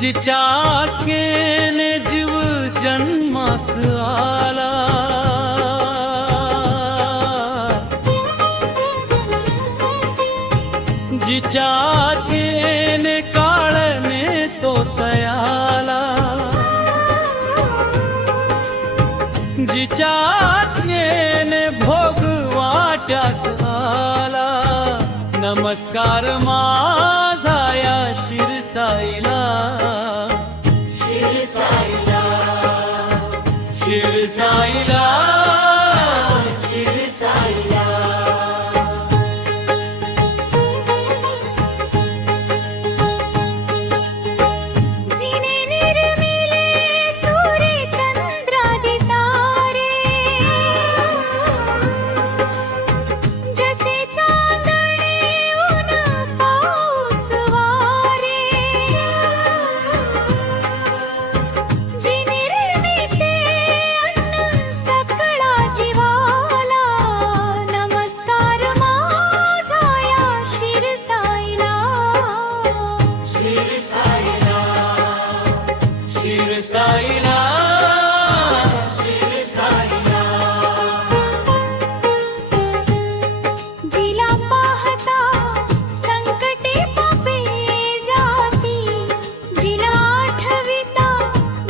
जिच्या आज्ञेने जीव जन्मास आला, जिच्या आज्ञेने काळने तो तयाला, जिच्या आज्ञेने भोग वाट्यास आला. नमस्कार माझा या शिरसाईला, शिरसाईला, शिरसाईला, शिरसाईला. जिने निर्मिले सूर्य चंद्रादि तारे, जसे चांदणे ऊन पाऊस वारे. जिने निर्मिते अन्न सकळा जीवाला, नमस्कार माझा या शिरसाईला, शिरसाईला, शिरसाईला, शिरसाईला. जिला पाहता संकटे पापे जाती, जिला आठविता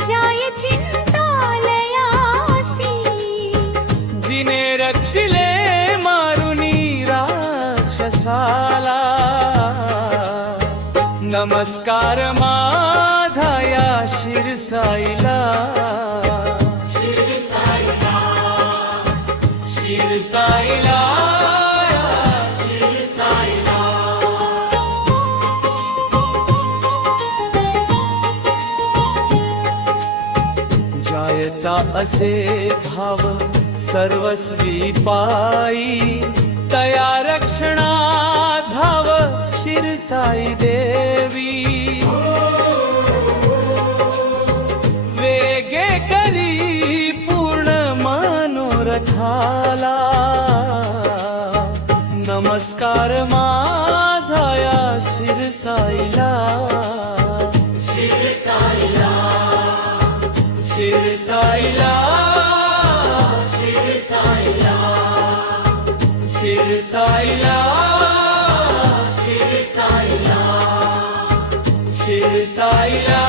जाय चिंतालयासी. जिने रक्षिले मारुनी राक्षसाला, नमस्कार माझा या शिरसाईला, शिरसाईला, शिरसाईला, शिरसाईला. जायचा असे भाव सर्वस्वी पायी, तया रक्षणा धाव शिरसाई देवी. वेगे करी पूर्ण मनोरथाला, नमस्कार माझा या शिरसाईला, शिरसाईला, शिरसाईला, शिरसाईला, शिरसाईला, शिरसाईला. शिरसाईला.